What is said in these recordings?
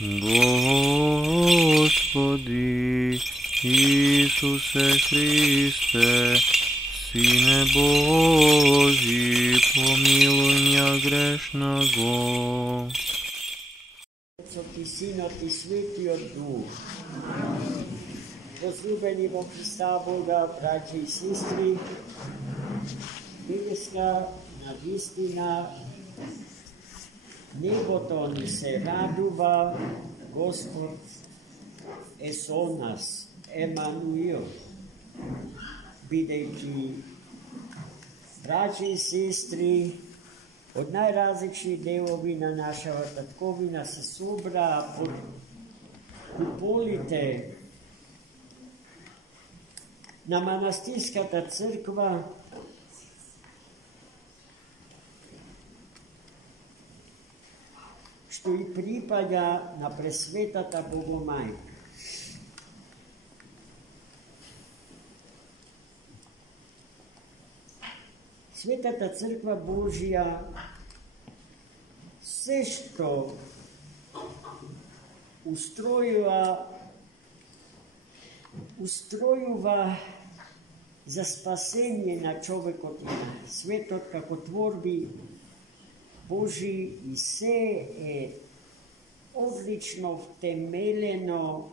Господи Исусе Христе, Сине Божий, помилуй меня грешного. Отцот и Синот и Светиот Дух. Возлюбени во Христа Бога, братья и сестри, днеска навистина небото ни се радува, Господ е со нас, Емануил. Бидејќи браќа и сестри од најразлични делови на нашава татковина се собраа под куполите на манастирската црква, што и припаѓа на Пресветата Богомајка. Светата црква Божија се што устројува за спасение на човекот и на светот како творби Божи, и се е одлично втемелено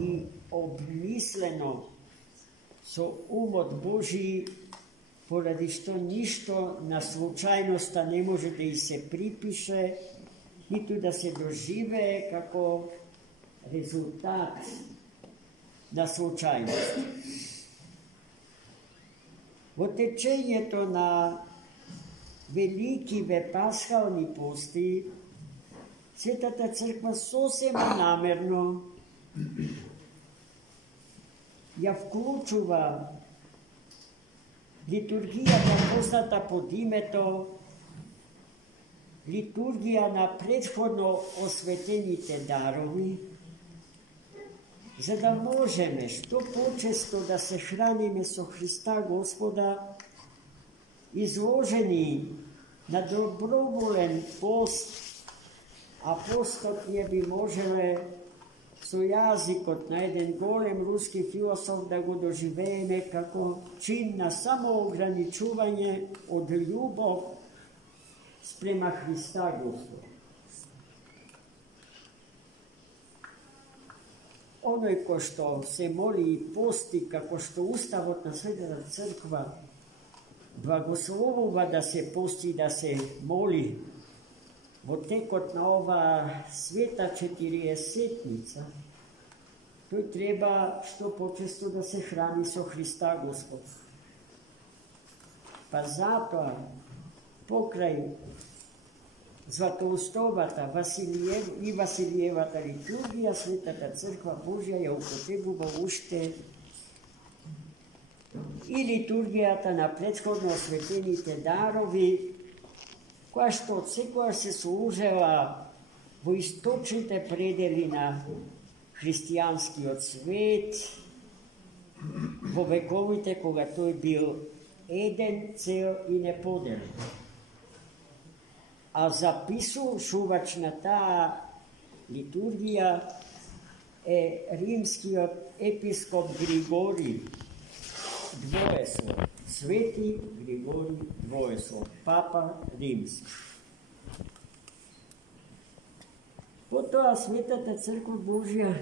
и обмислено со умот Божи, поради што ништо на случајноста не може да и се припише, ниту да се доживее како резултат на случајност. Во течењето на великиве пасхални пости, Светата црква сосема намерно ја вклучува литургијата позната под името литургија на претходно осветените дарови, за да можеме што почесто да се храниме со Христа Господа, изложени на доброволен пост, а постот не би можеле со јазикот на еден голем руски философ да го доживееме како чин на самоограничување од љубов спрема Христа Господ. Оној кој што се моли и пости, како што уставот на Светата црква благословува да се пости, да се моли во текот на ова света 40-ница, тој треба што почесто да се храни со Христа Господ. Па затоа, покрај Златоустовата и Василиевата литургија, Светата црква Божја ја употребува уште и литургијата на претходно осветените дарови, која што од секоја се служела во источните предели на христијанскиот свет, во вековите кога тој бил еден, цел и неподелен. А записувачот на таа литургија е римскиот епископ Григорий Двоеслов, Свети Григорий Двоеслов, папа римски. Потоа Светата црква Божја,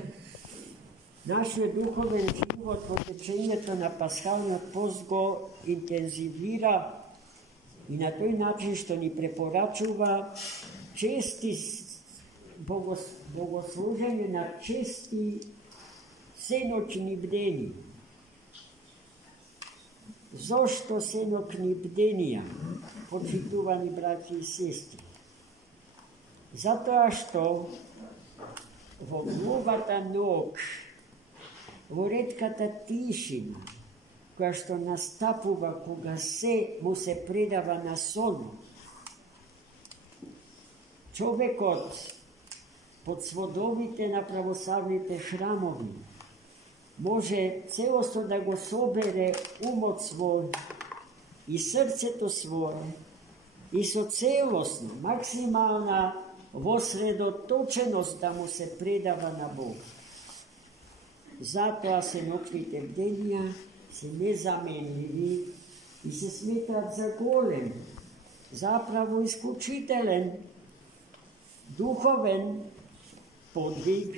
нашиот духовен живот во течењето на пасхалниот пост го интензивира и на тој начин што ни препорачува чести богослужење на чести сеночни бдени. Зошто сеночни бденија, почитувани браќи и сестри? Затоа што во глувата ног, во ретката тишина, која што настапува кога се му се предава на сон, човекот под сводовите на православните храмови може целосно да го собере умот свој и срцето свое и со целосно, максимална во средоточеност да му се предава на Бог. Затоа сенокните бденија се незаменливи и се сметаат за голем, заправо исклучителен, духовен подвиг,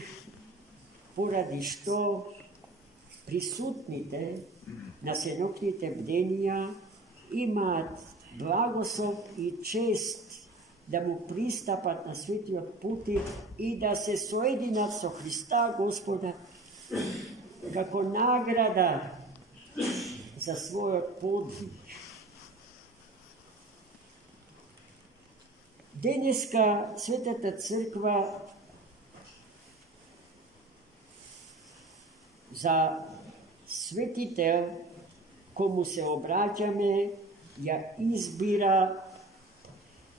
поради што присутните на сенокните бденија имаат благослов и чест да му пристапат на светиот пути и да се соединат со Христа Господа како награда за својот подвиг. Денеска Светата Црква за светител кому се обраќаме ја избира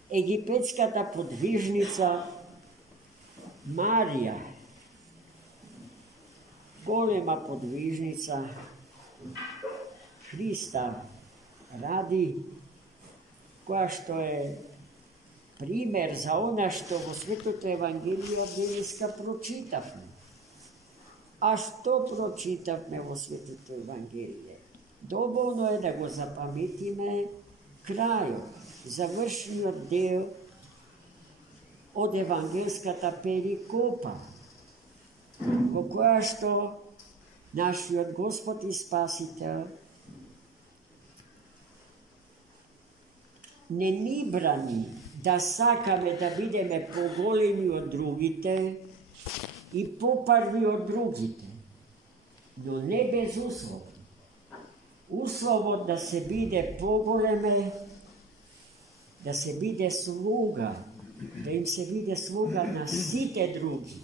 египетската подвижница Марија, голема подвижница Христа ради, која што е пример за она што во Светото Евангелие денеска прочитавме. А што прочитавме во Светото Евангелие? Доволно е да го запаметиме крајот, завршниот дел од евангелската перикопа, во која што нашиот Господ и Спасител не ни брани да сакаме да бидеме поголеми од другите и попарви од другите, но не без услов. Условот да се биде поголеме, да се биде слуга, да им се биде слуга на сите други.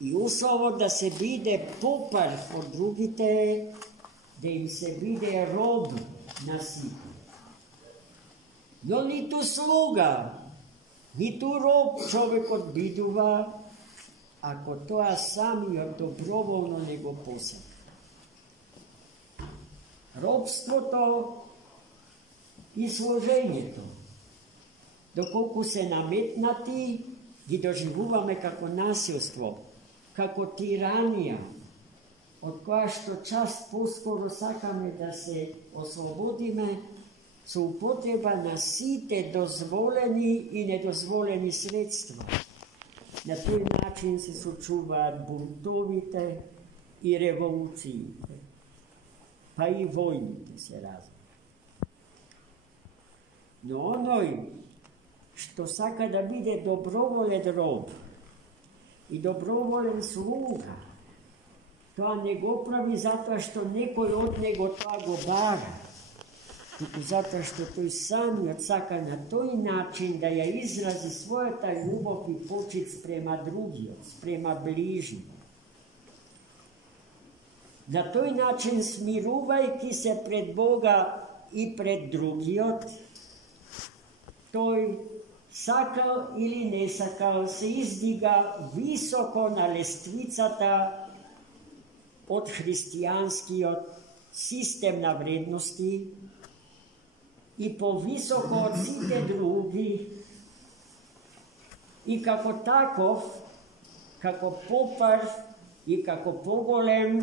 И условот да се биде попарв од другите, да им се биде роб на сите. Но ниту слуга, ниту роб човекот бидува, ако тоа самиот доброволно не го посака. Робството и сложењето, доколку се наметнати, ги доживуваме како насилство, како тиранија, од која што част поскоро сакаме да се ослободиме со употреба на сите дозволени и недозволени средства. На тој начин се случуваат бунтовите и револуциите, па и војните се развиваат. Но оној што сака да биде доброволен роб и доброволен слуга, тоа не го прави затоа што некој од него тоа го бара, туку затоа што тој самиот сака на тој начин да ја изрази својата љубов и почит спрема другиот, спрема ближниот. На тој начин, смирувајќи се пред Бога и пред другиот, тој сакал или не сакал се издига високо на лествицата од христијанскиот систем на вредности и повисоко од сите други, и како таков, како попарв и како поголем,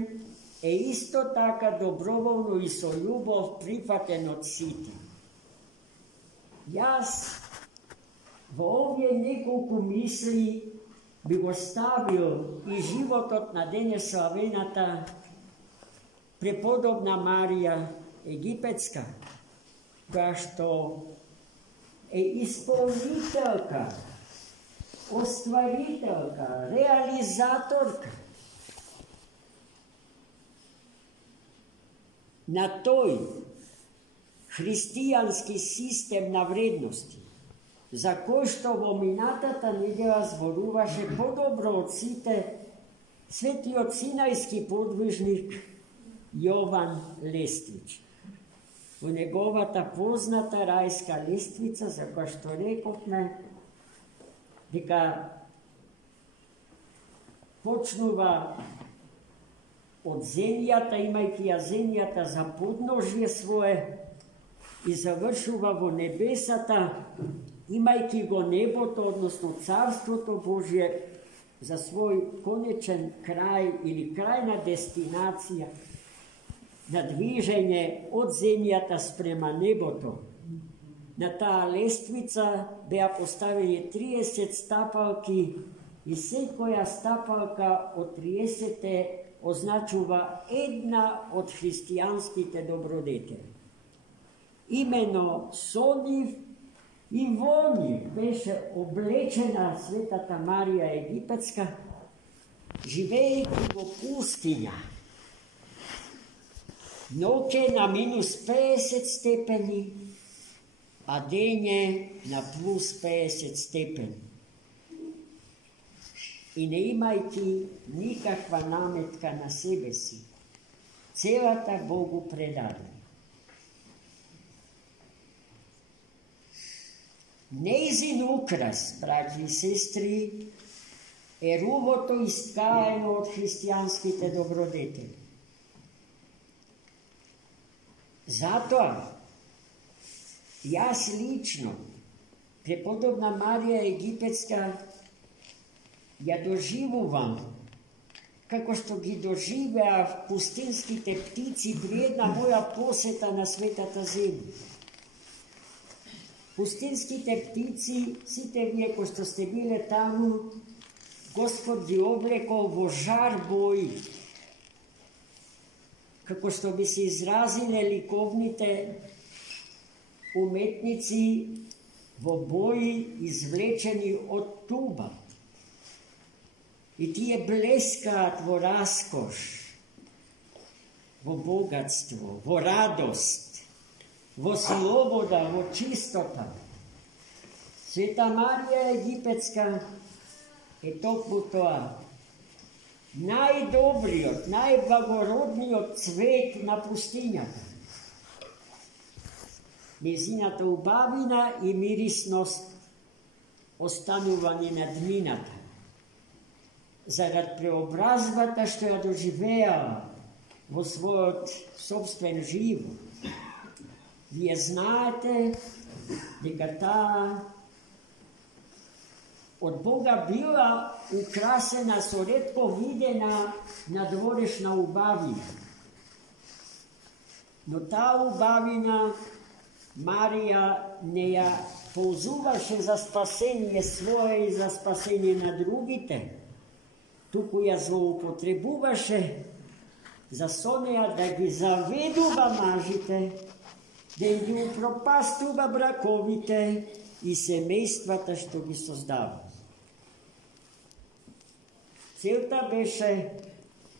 е исто така доброволно и со љубов прифатен од сите. Јас во овие неколку мисли би го ставил и животот на денес славената преподобна Марија Египетска, која што е исполнителка, остварителка, реализаторка на тој христијански систем на вредности, за кој што во минатата недела зборуваше подобро од сите светиот синајски подвижник Јован Лествич. Во неговата позната рајска лествица, за која што рековме, дека почнува од земјата, имајќи ја земјата за подножје свое, и завршува во небесата, imajki go nebото, odnosno Carstvo Božje, za svoj konečen kraj ili krajna destinacija, nadviženje od zemljata sprema neboto. Na ta lestvica beja postavili 30 stapalki i koja stapalka od 30. označuva jedna od hristijanskite dobrodete. Imeno Soniv i Voniv beše oblečena svetata Marija Egipetska, živejki v pustinja. Noke na minus 50 stepeni, a denje na plus 50 stepeni. I ne imajte nikakva nametka na sebe si. Celata Bogu predana. Neizin ukras, braći i sestri, je ruvoto istkajeno od hristijanskite dobrodete. Zato jaz lično, prepodobna Marija Egipetska, ja doživljam, kako što gi doživlja pustinskite ptici, vrijedna moja poseta na svetata zemlji. Pustinskite ptici, site vi, ko što ste bile tamo, Gospod gi oblekao vo žar boji, kako što bi se izrazile likovnite umetnici vo boji izvlečeni od tuba. I ti je bleskat vo raskoš, vo bogatstvo, vo radost, vo sloboda, vo čistota. Sveta Marija Egipetska je tokmu toa najdobrijot, najblagorodnijot cvet na pustinjaka. Njezina ubavina i mirisnost ostanuvanje na dninata. Zarad preobrazbata što ja doživela vo svojot sobstven život. Vi je znate da ta od Boga bila ukrasena, so redko videna nadvorešna ubavina. No ta ubavina Marija ne ja pouzuvaše za spasenje svoje i za spasenje na drugite. Tuku ja zloupotrebuvaše za soneja da gi zaveduva mažite, da gi upropastuva brakovite i semejstvata što gi sozdava. Celta beše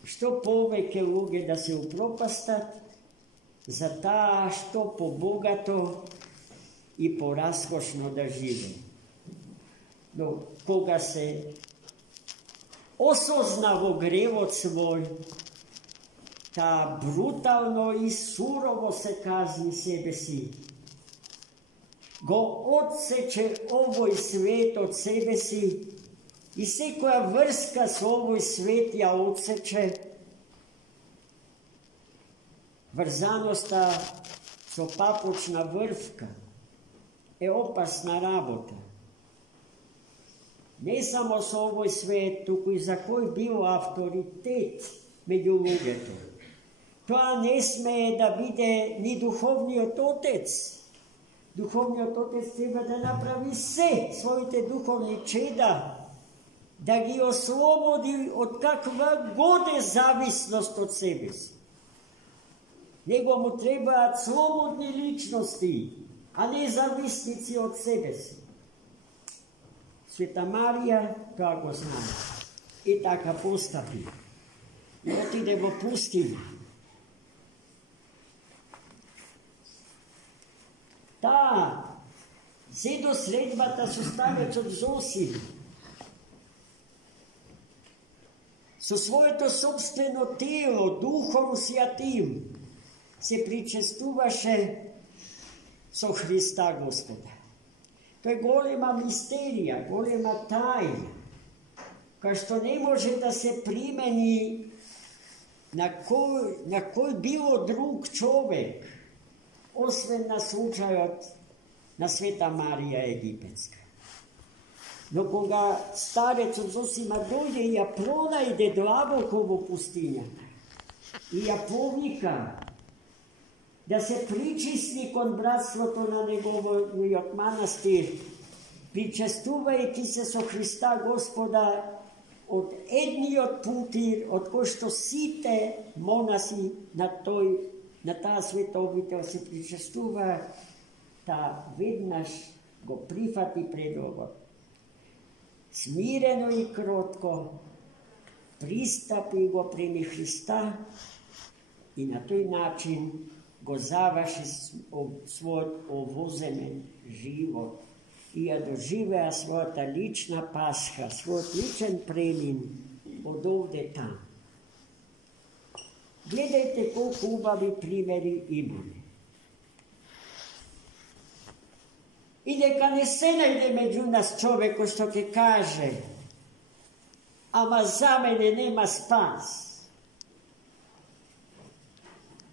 što poveke luge da se upropastat, za ta što pobogato i poraskošno da žive. No, koga se osoznavo grevot svoj, ta brutalno i surovo se kazni sebe si. Go odseče ovoj svet od sebe si i se koja vrska s ovoj svet ja odseče, vrzanosta so papučna vrvka, je opasna rabota. Ne samo s ovoj svetu, koji za koji bio autoritet među lugetom. To ne sme da bide ni duhovni otec. Duhovni otec treba da napravi sve svojite duhovni čeda, da gi oslobodi od kakva gode zavisnost od sebe. Nego mu treba slobodni ličnosti, a ne zavisnici od sebe. Sveta Marija tako zna i taka postavi. I otide v pustinju. Ta sedosredbata su stavljač od Zosili. So svojeto sobstveno telo, duhom sjatim, se pričestuvaše so Hrista Gospoda. To je golema misterija, golema tajna, kao što ne može da se primeni na koji bilo drug čovek, osven na slučaj od na Sveta Marija Egipetska. No koga starec od Zosima dojde i Aplona ide do Abokovo pustinja i Apovnika, da se pričisni kon bratstvo to na njegovoj od manastir, pričestuvajki se so Hrista Gospoda od edni od putir, od ko što site monasi na ta svetovitev se pričestuva, ta vednaš go prihvati predogo. Smireno i krotko pristapi go primi Hrista i na toj način go zavaši svoj ovozemen život i ja doživea svoja ta lična pasha, svoj ličen premin od ovde tam. Gledajte koliko ubavi primjeri imamo. I neka ne se najde među nas čovjeko što ke kaže, ama za mene nema spas.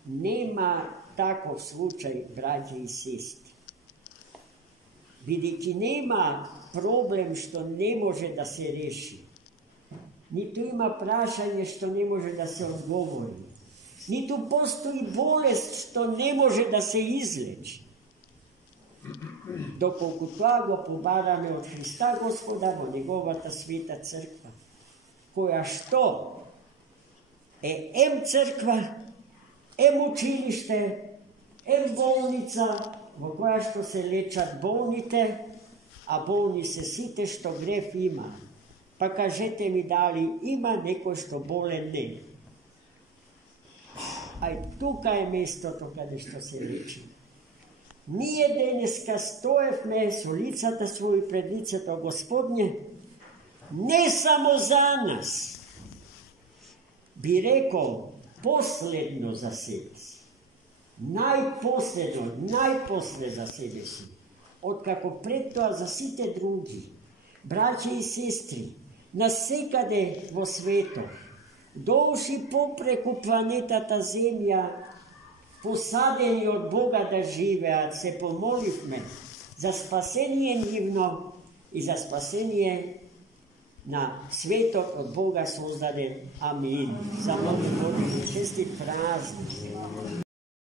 Nema takav slučaj, braće i sestri. Vidite, nema problem što ne može da se reši. Ni tu ima prašanje što ne može da se odgovori. Ni tu postoji bolest što ne može da se izleči. Dopolku toga pobarame od Hrista Gospoda, bo njegova ta sveta crkva, koja što? Em crkva, em učilište, em bolnica, bo koja što se lečat bolnite, a bolni se site što gref ima. Pa kažete mi da li ima neko što bolen ne. Aj tukaj je mesto to kada što se leči. Nije deneska stojevme su licata svoji pred licata Gospodnje, ne samo za nas, bi rekao posledno za sebe si. Najposle za sebe si. Odkako pred to za site drugi, braće i sestri, nasekade vo svetu, dolši popreku planeta ta zemlja, posadeni od Boga da žive, a se pomolivme za spasenije njivno i za spasenije na sveto od Boga sozdade. Amin. Za mnogi Boži čestit praznik.